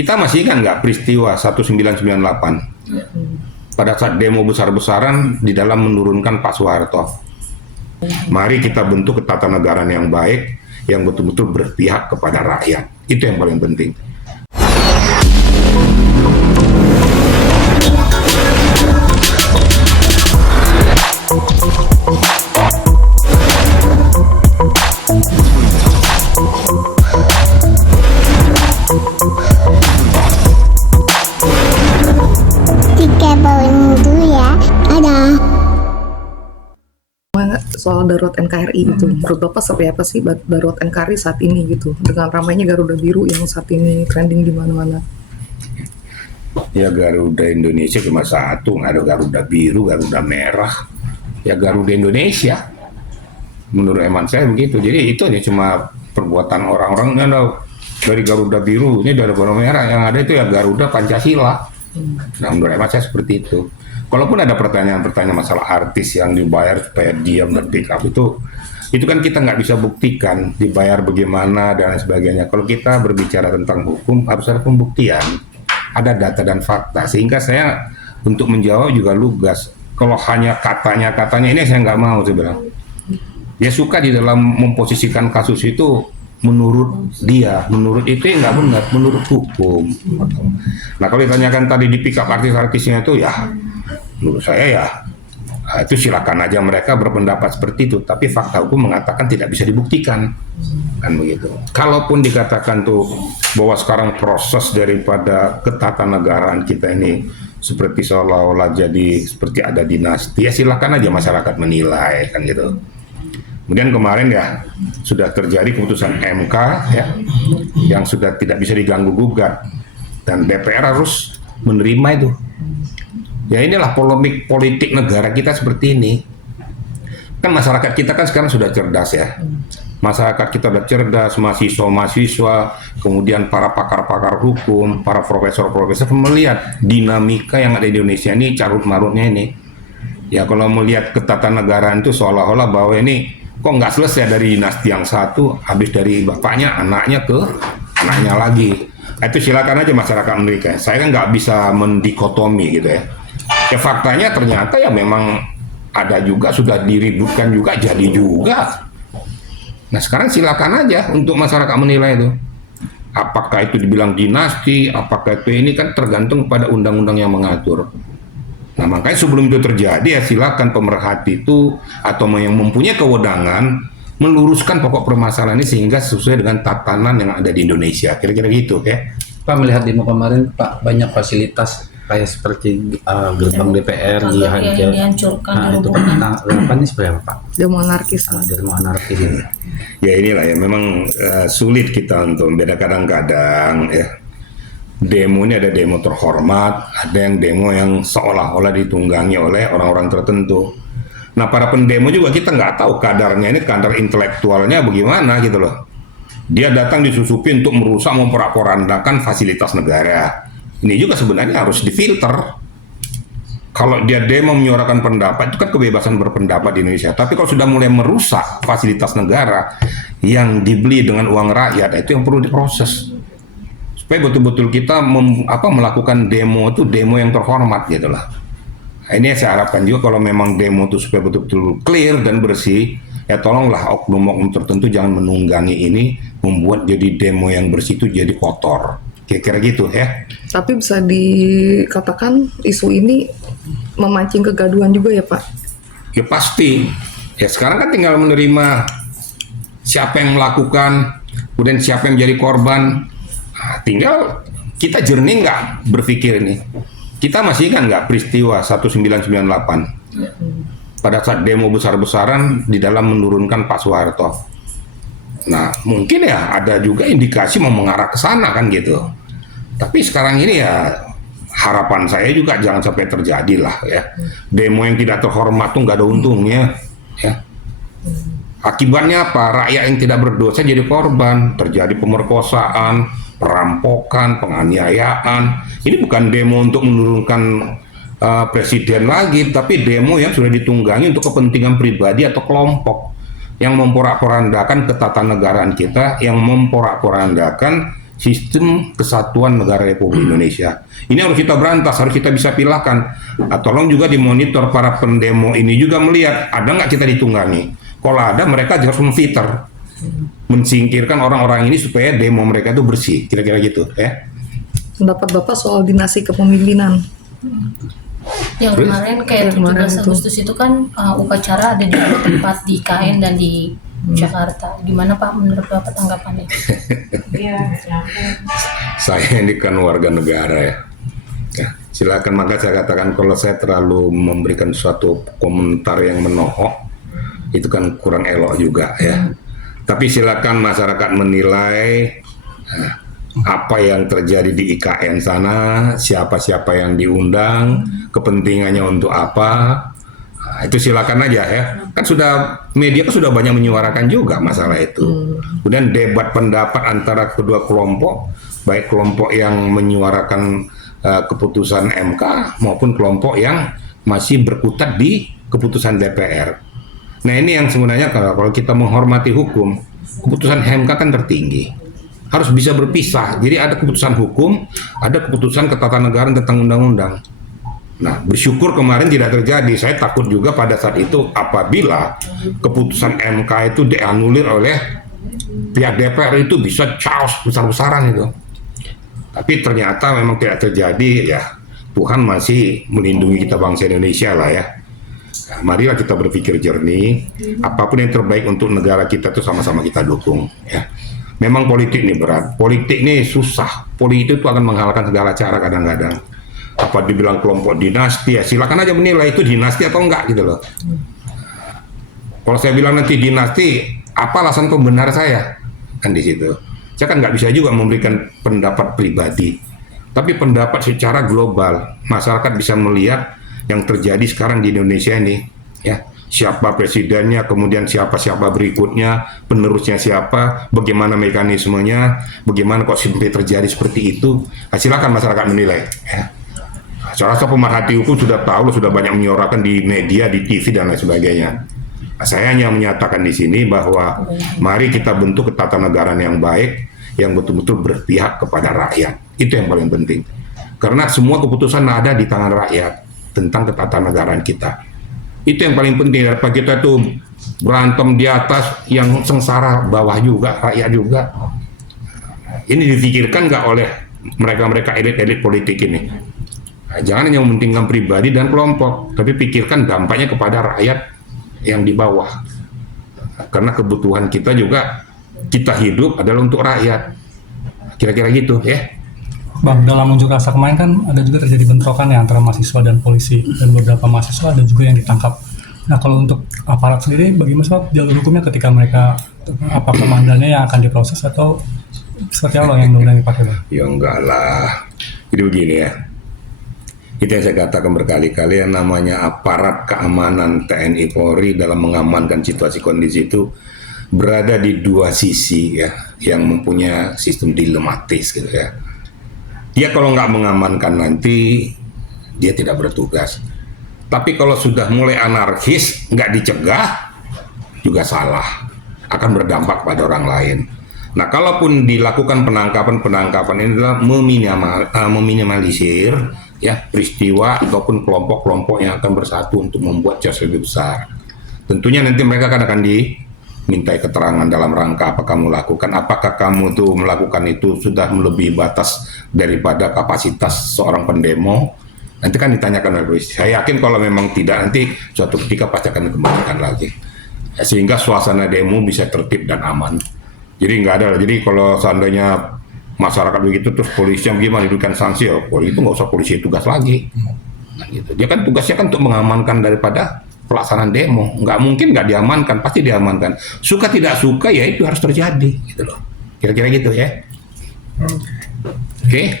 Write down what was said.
Kita masih ingat nggak peristiwa 1998 pada saat demo besar-besaran di dalam menurunkan Pak Soeharto. Mari kita bentuk ketatanegaraan yang baik, yang betul-betul berpihak kepada rakyat. Itu yang paling penting. Soal darurat NKRI itu, menurut Bapak seperti apa sih darurat NKRI saat ini gitu, dengan ramainya Garuda Biru yang saat ini trending di mana-mana? Ya Garuda Indonesia cuma satu, nggak ada Garuda Biru, Garuda Merah, ya Garuda Indonesia. Menurut eman saya begitu. Jadi itu hanya cuma perbuatan orang-orang dari Garuda Biru, ini dari Garuda Merah, yang ada itu ya Garuda Pancasila. Nah menurut eman saya seperti itu. Kalaupun ada pertanyaan-pertanyaan masalah artis yang dibayar supaya diam dan pick up itu kan kita nggak bisa buktikan dibayar bagaimana dan lain sebagainya. Kalau kita berbicara tentang hukum harus ada pembuktian, ada data dan fakta. Sehingga saya untuk menjawab juga lugas. Kalau hanya katanya ini saya nggak mau, saya bilang. Dia suka di dalam memposisikan kasus itu menurut dia, menurut itu nggak benar, menurut hukum. Nah kalau ditanyakan tadi di pick up artis-artisnya itu ya menurut saya ya itu silakan aja mereka berpendapat seperti itu, tapi fakta hukum mengatakan tidak bisa dibuktikan, kan begitu. Kalaupun dikatakan tuh bahwa sekarang proses daripada ketatanegaraan kita ini seperti seolah-olah jadi seperti ada dinasti, ya silakan aja masyarakat menilai, kan gitu. Kemudian kemarin ya sudah terjadi keputusan MK ya yang sudah tidak bisa diganggu gugat dan DPR harus menerima itu. Ya inilah polemik politik negara kita seperti ini. Kan masyarakat kita kan sekarang sudah cerdas ya. Masyarakat kita sudah cerdas, mahasiswa-mahasiswa, kemudian para pakar-pakar hukum, para profesor-profesor melihat dinamika yang ada di Indonesia ini, carut-marutnya ini. Ya kalau melihat ketatanegaraan itu seolah-olah bahwa ini kok nggak selesai dari dinasti yang satu, habis dari bapaknya, anaknya ke anaknya lagi. Itu silakan aja masyarakat Amerika. Saya kan nggak bisa mendikotomi gitu ya. Ya faktanya ternyata ya memang ada juga, sudah diributkan juga, jadi juga. Nah sekarang silakan aja untuk masyarakat menilai itu. Apakah itu dibilang dinasti, apakah itu ini kan tergantung pada undang-undang yang mengatur. Nah makanya sebelum itu terjadi ya silakan pemerhati itu atau yang mempunyai kewenangan meluruskan pokok permasalahan ini sehingga sesuai dengan tatanan yang ada di Indonesia. Kira-kira gitu ya. Pak melihat demo kemarin Pak banyak fasilitas kayak seperti gerbang DPR dihancurkan, nah itu kan tanggapannya seperti apa Pak? Demo anarkis. Demo anarkis ini. Ya inilah ya memang sulit kita untuk membedakan kadang-kadang ya. Demo ini ada demo terhormat, ada yang demo yang seolah-olah ditunggangi oleh orang-orang tertentu. Nah para pendemo juga kita nggak tahu kadarnya ini, kadar intelektualnya bagaimana gitu loh. Dia datang disusupi untuk merusak, memporak-porandakan fasilitas negara. Ini juga sebenarnya harus difilter. Kalau dia demo menyuarakan pendapat, itu kan kebebasan berpendapat di Indonesia. Tapi kalau sudah mulai merusak fasilitas negara yang dibeli dengan uang rakyat, itu yang perlu diproses. Supaya betul-betul kita melakukan demo itu demo yang terhormat gitu lah. Nah, ini saya harapkan juga kalau memang demo itu supaya betul-betul clear dan bersih, ya tolonglah oknum-oknum tertentu jangan menunggangi ini, membuat jadi demo yang bersih itu jadi kotor. Kira-kira gitu ya. Tapi bisa dikatakan isu ini memancing kegaduhan juga ya Pak? Ya pasti. Ya sekarang kan tinggal menerima siapa yang melakukan, kemudian siapa yang jadi korban. Nah, tinggal kita jernih nggak berpikir ini. Kita masih ingat nggak peristiwa 1998 pada saat demo besar-besaran di dalam menurunkan Pak Soeharto. Nah mungkin ya ada juga indikasi mau mengarah ke sana kan gitu. Tapi sekarang ini ya harapan saya juga jangan sampai terjadi lah ya. Demo yang tidak terhormat tuh nggak ada untungnya ya. Akibatnya apa? Rakyat yang tidak berdosa jadi korban, terjadi pemerkosaan, perampokan, penganiayaan. Ini bukan demo untuk menurunkan presiden lagi, tapi demo yang sudah ditunggangi untuk kepentingan pribadi atau kelompok yang memporak-porandakan ketatanegaraan kita, yang memporak-porandakan sistem kesatuan negara Republik Indonesia. Ini harus kita berantas, harus kita bisa pilahkan. Tolong juga dimonitor para pendemo ini juga melihat ada nggak kita ditunggangi. Kalau ada, mereka harus memfilter, mensingkirkan orang-orang ini supaya demo mereka itu bersih, kira-kira gitu ya. Pendapat Bapak soal dinasti kepemimpinan. Yang kemarin kayak 17 Agustus itu kan upacara ada di dua tempat, di IKN dan di Jakarta. Gimana Pak menurut Bapak tanggapannya? Saya ini kan warga negara ya. Silakan, maka saya katakan kalau saya terlalu memberikan suatu komentar yang menohok, itu kan kurang elok juga ya. Tapi silakan masyarakat menilai apa yang terjadi di IKN sana, siapa-siapa yang diundang, kepentingannya untuk apa. Itu silakan aja ya. Kan media kan sudah banyak menyuarakan juga masalah itu. Kemudian debat pendapat antara kedua kelompok, baik kelompok yang menyuarakan keputusan MK maupun kelompok yang masih berkutat di keputusan DPR. Nah, ini yang sebenarnya kalau kita menghormati hukum, keputusan MK kan tertinggi. Harus bisa berpisah. Jadi ada keputusan hukum, ada keputusan ketatanegaraan tentang undang-undang. Nah, bersyukur kemarin tidak terjadi. Saya takut juga pada saat itu apabila keputusan MK itu dianulir oleh pihak DPR, itu bisa chaos besar-besaran itu. Tapi ternyata memang tidak terjadi ya. Tuhan masih melindungi kita bangsa Indonesia lah ya. Nah, marilah kita berpikir jernih. Apapun yang terbaik untuk negara kita itu sama-sama kita dukung ya. Memang politik ini berat. Politik ini susah. Politik itu akan menghalalkan segala cara kadang-kadang. Apa dibilang kelompok dinasti ya silakan aja menilai itu dinasti atau enggak gitu loh. Kalau saya bilang nanti dinasti, apa alasan pembenar saya? Kan di situ. Saya kan nggak bisa juga memberikan pendapat pribadi. Tapi pendapat secara global, masyarakat bisa melihat yang terjadi sekarang di Indonesia ini, ya. Siapa presidennya, kemudian siapa-siapa berikutnya, penerusnya siapa, bagaimana mekanismenya, bagaimana kok sampai terjadi seperti itu. Nah, silakan masyarakat menilai. Ya. Saya rasa pemerhati hukum sudah tahu, sudah banyak menyuarakan di media, di TV dan lain sebagainya. Nah, saya hanya menyatakan di sini bahwa mari kita bentuk ketatanegaraan yang baik, yang betul-betul berpihak kepada rakyat. Itu yang paling penting. Karena semua keputusan ada di tangan rakyat tentang ketatanegaraan kita. Itu yang paling penting, daripada kita tuh berantem di atas, yang sengsara bawah juga, rakyat juga. Ini difikirkan nggak oleh mereka-mereka elit-elit politik ini. Nah, jangan hanya mementingkan pribadi dan kelompok, tapi pikirkan dampaknya kepada rakyat yang di bawah. Karena kebutuhan kita juga, kita hidup adalah untuk rakyat. Kira-kira gitu ya. Bang, dalam unjuk rasa kemarin kan ada juga terjadi bentrokan ya antara mahasiswa dan polisi, dan beberapa mahasiswa ada juga yang ditangkap. Nah, kalau untuk aparat sendiri, bagaimana jalur hukumnya ketika mereka, apa komandannya yang akan diproses atau seperti apa yang undang-undang dipakai, Bang? Ya enggak lah. Jadi begini ya. Itu yang saya katakan berkali-kali, yang namanya aparat keamanan TNI Polri dalam mengamankan situasi kondisi itu berada di dua sisi ya, yang mempunyai sistem dilematis gitu ya. Dia kalau nggak mengamankan nanti dia tidak bertugas. Tapi kalau sudah mulai anarkis, nggak dicegah juga salah, akan berdampak pada orang lain. Nah, kalaupun dilakukan penangkapan ini adalah meminimalisir ya peristiwa ataupun kelompok-kelompok yang akan bersatu untuk membuat chaos lebih besar. Tentunya nanti mereka akan dimintai keterangan dalam rangka apa kamu lakukan, apakah kamu tuh melakukan itu sudah melebihi batas daripada kapasitas seorang pendemo. Nanti kan ditanyakan oleh polisi. Saya yakin kalau memang tidak, nanti suatu ketika pasti akan dikembalikan lagi ya, sehingga suasana demo bisa tertib dan aman. Jadi nggak ada. Jadi kalau seandainya masyarakat begitu terus polisi yang gimana diberikan sanksi, ya polisi itu nggak usah polisi tugas lagi. Nah, gitu. Dia kan tugasnya kan untuk mengamankan daripada pelaksanaan demo. Nggak mungkin nggak diamankan, pasti diamankan. Suka tidak suka ya itu harus terjadi gitu loh. Kira-kira gitu ya. Oke.